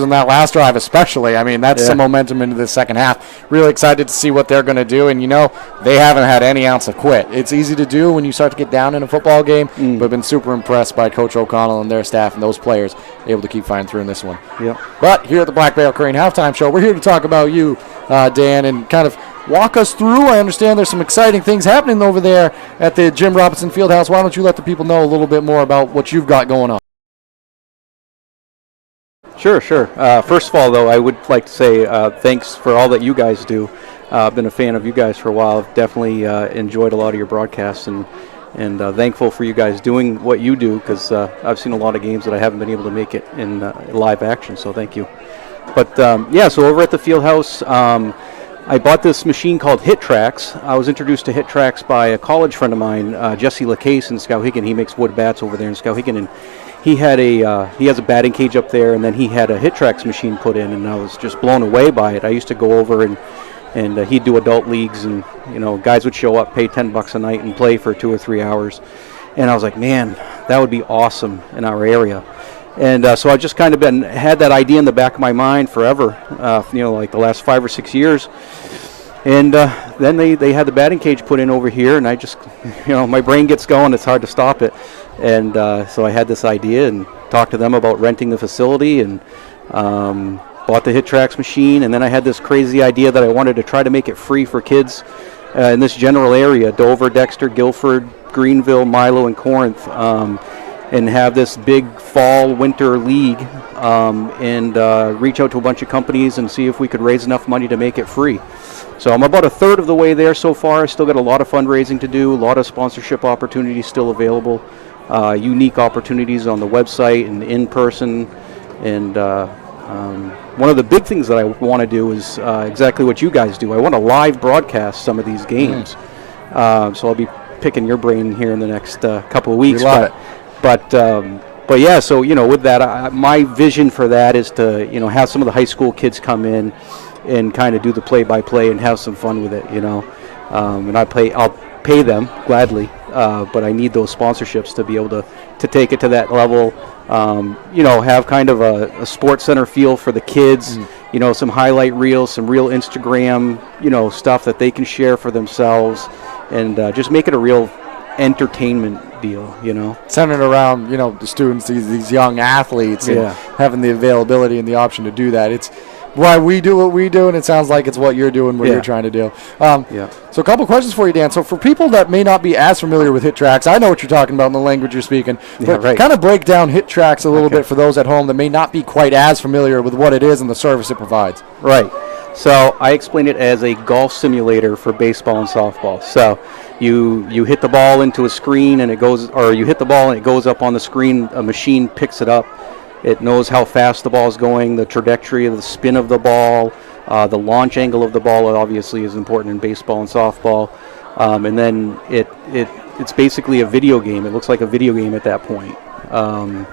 on that last drive especially. I mean, that's some momentum into the second half. Really excited to see what they're going to do. And, they haven't had any ounce of quit. It's easy to do when you start to get down in a football game, but I've been super impressed by Coach O'Connell and their staff and those players able to keep fighting through in this one. Yep. But here at the Black Bear Crane Halftime Show, we're here to talk about you, Dan, and kind of walk us through. I understand there's some exciting things happening over there at the Jim Robinson Fieldhouse. Why don't you let the people know a little bit more about what you've got going on? Sure. First of all, though, I would like to say thanks for all that you guys do. I've been a fan of you guys for a while. I've definitely enjoyed a lot of your broadcasts and thankful for you guys doing what you do, because I've seen a lot of games that I haven't been able to make it in live action, so thank you. But, so over at the Fieldhouse, I bought this machine called HitTrax. I was introduced to HitTrax by a college friend of mine, Jesse LaCase in Skowhegan. He makes wood bats over there in Skowhegan, and he has a batting cage up there, and then he had a HitTrax machine put in, and I was just blown away by it. I used to go over and he'd do adult leagues, and guys would show up, pay $10 a night, and play for 2 or 3 hours. And I was like, man, that would be awesome in our area. And so I just kind of had that idea in the back of my mind forever, like the last 5 or 6 years. And then they had the batting cage put in over here, and I just, my brain gets going. It's hard to stop it. And so I had this idea and talked to them about renting the facility, and bought the HitTrax machine. And then I had this crazy idea that I wanted to try to make it free for kids in this general area, Dover, Dexter, Guilford, Greenville, Milo, and Corinth, and have this big fall-winter league, and reach out to a bunch of companies and see if we could raise enough money to make it free. So I'm about a third of the way there so far. I still got a lot of fundraising to do, a lot of sponsorship opportunities still available, unique opportunities on the website and in person. And one of the big things that I want to do is exactly what you guys do. I want to live broadcast some of these games. So I'll be picking your brain here in the next couple of weeks. We love it. But yeah, so with that, my vision for that is to have some of the high school kids come in and kind of do the play-by-play and have some fun with it, and I'll pay them gladly, but I need those sponsorships to be able to take it to that level. Have kind of a sports center feel for the kids, some highlight reels, some real Instagram, stuff that they can share for themselves, and just make it a real entertainment deal, Centered around, the students, these young athletes, and having the availability and the option to do that. It's why we do what we do, and it sounds like it's what you're doing, what you're trying to do. So a couple questions for you, Dan. So for people that may not be as familiar with HitTrax, I know what you're talking about in the language you're speaking, but kind of break down HitTrax a little bit for those at home that may not be quite as familiar with what it is and the service it provides. Right. So I explain it as a golf simulator for baseball and softball. So you hit the ball into a screen, and you hit the ball and it goes up on the screen. A machine picks it up. It knows how fast the ball is going, the trajectory of the spin of the ball, the launch angle of the ball obviously is important in baseball and softball. And then it's basically a video game. It looks like a video game at that point.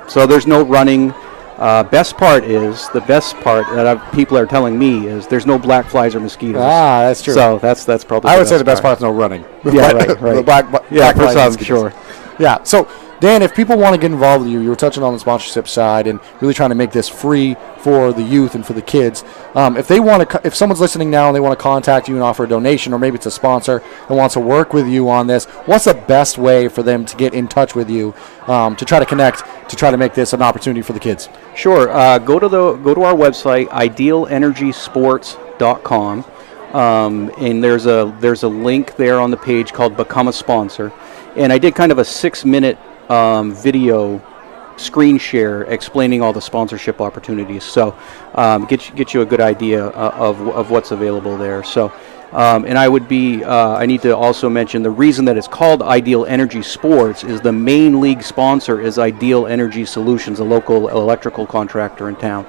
So there's no running. The best part that people are telling me is there's no black flies or mosquitoes. Ah, that's true. So that's probably. I would say the best part is no running. Yeah, right. The black for flies, some, sure. Yeah. So, Dan, if people want to get involved with you were touching on the sponsorship side and really trying to make this free for the youth and for the kids. If someone's listening now and they want to contact you and offer a donation, or maybe it's a sponsor and wants to work with you on this, what's the best way for them to get in touch with you to try to connect, to try to make this an opportunity for the kids? Sure. Go to our website, idealenergysports.com, and there's a link there on the page called Become a Sponsor. And I did kind of a 6-minute video screen share explaining all the sponsorship opportunities, so get you a good idea of what's available there. So and I need to also mention the reason that it's called Ideal Energy Sports is the main league sponsor is Ideal Energy Solutions, a local electrical contractor in town.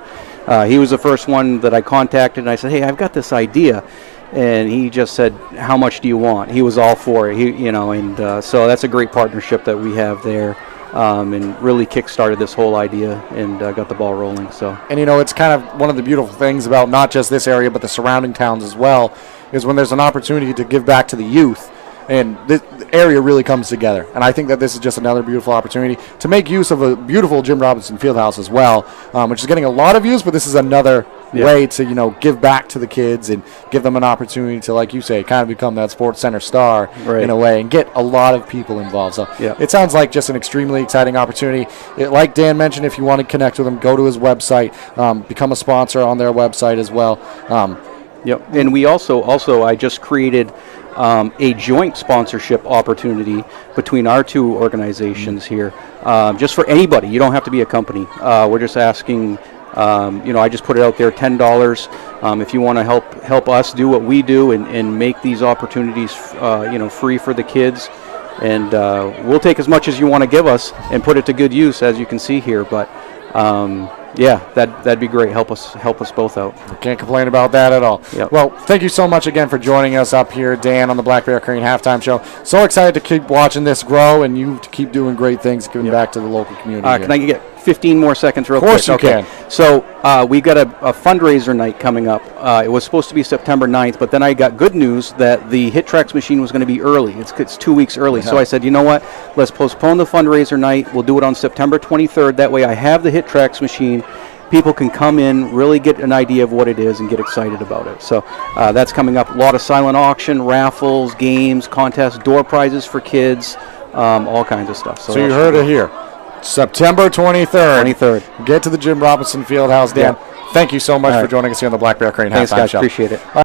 He was the first one that I contacted, and I said, hey, I've got this idea. And he just said, how much do you want? He was all for it. So that's a great partnership that we have there, and really kick-started this whole idea and got the ball rolling. So. And, it's kind of one of the beautiful things about not just this area but the surrounding towns as well, is when there's an opportunity to give back to the youth and the area really comes together. And I think that this is just another beautiful opportunity to make use of a beautiful Jim Robinson Fieldhouse as well, which is getting a lot of use, but this is another way to, give back to the kids and give them an opportunity to, like you say, kind of become that Sports Center star in a way and get a lot of people involved. So it sounds like just an extremely exciting opportunity. Like Dan mentioned, if you want to connect with him, go to his website, become a sponsor on their website as well. And we also I just created a joint sponsorship opportunity between our two organizations here, just for anybody. You don't have to be a company. We're just asking. I just put it out there, $10. If you want to help us do what we do and make these opportunities, free for the kids, and we'll take as much as you want to give us and put it to good use, as you can see here. But that'd be great. Help us both out. Can't complain about that at all. Well, thank you so much again for joining us up here, Dan, on the Black Bear Crane Halftime Show. So excited to keep watching this grow and you to keep doing great things, giving back to the local community. Can I get 15 more seconds real quick? Of course you can. So we've got a fundraiser night coming up. It was supposed to be September 9th, but then I got good news that the HitTrax machine was going to be early. It's 2 weeks early. So I said, you know what? Let's postpone the fundraiser night. We'll do it on September 23rd. That way I have the HitTrax machine. People can come in, really get an idea of what it is, and get excited about it. So that's coming up. A lot of silent auction, raffles, games, contests, door prizes for kids, all kinds of stuff. So you heard it here. September 23rd. Get to the Jim Robinson Fieldhouse, Dan. Thank you so much for joining us here on the Black Bear Crane Halftime Show. Appreciate it.